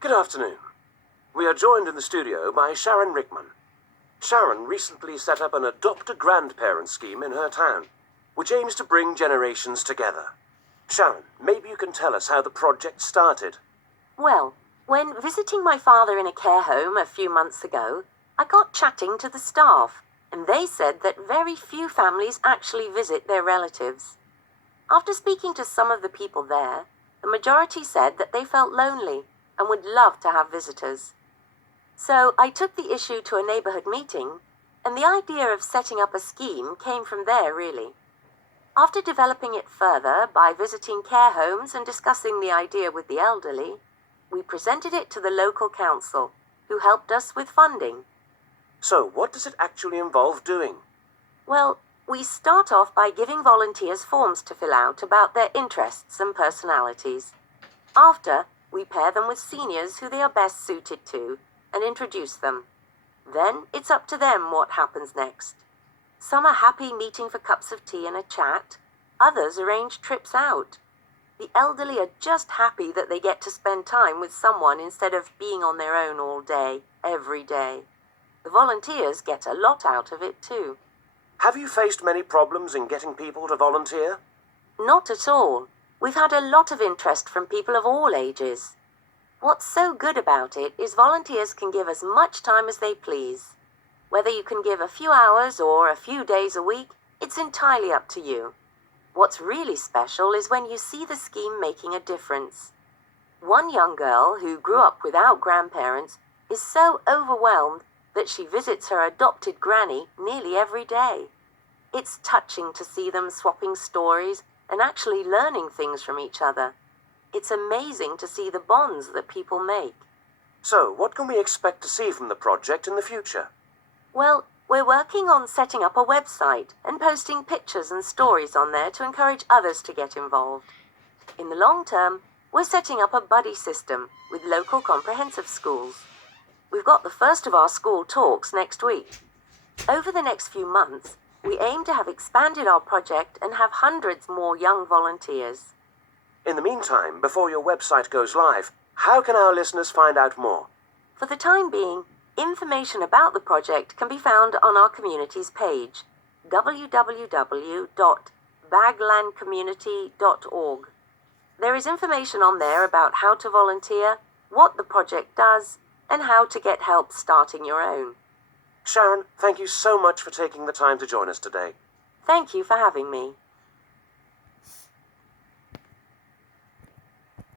Good afternoon. We are joined in the studio by Sharon Rickman. Sharon recently set up an Adopt a Grandparent scheme in her town, which aims to bring generations together. Sharon, maybe you can tell us how the project started. Well, when visiting my father in a care home a few months ago, I got chatting to the staff, and they said that very few families actually visit their relatives. After speaking to some of the people there, the majority said that they felt lonely and would love to have visitors. So I took the issue to a neighbourhood meeting, and the idea of setting up a scheme came from there, really. After developing it further by visiting care homes and discussing the idea with the elderly, we presented it to the local council, who helped us with funding. So, what does it actually involve doing? Well, we start off by giving volunteers forms to fill out about their interests and personalities. After, we pair them with seniors who they are best suited to and introduce them. Then it's up to them what happens next. Some are happy meeting for cups of tea and a chat. Others arrange trips out. The elderly are just happy that they get to spend time with someone instead of being on their own all day, every day. The volunteers get a lot out of it too. Have you faced many problems in getting people to volunteer? Not at all. We've had a lot of interest from people of all ages. What's so good about it is volunteers can give as much time as they please. Whether you can give a few hours or a few days a week, it's entirely up to you. What's really special is when you see the scheme making a difference. One young girl who grew up without grandparents is so overwhelmed that she visits her adopted granny nearly every day. It's touching to see them swapping stories and actually learning things from each other. It's amazing to see the bonds that people make. So, what can we expect to see from the project in the future? Well, we're working on setting up a website and posting pictures and stories on there to encourage others to get involved. In the long term, we're setting up a buddy system with local comprehensive schools. We've got the first of our school talks next week. Over the next few months, we aim to have expanded our project and have hundreds more young volunteers. In the meantime, before your website goes live, how can our listeners find out more? For the time being, information about the project can be found on our community's page, www.baglandcommunity.org. There is information on there about how to volunteer, what the project does, and how to get help starting your own. Sharon, thank you so much for taking the time to join us today. Thank you for having me.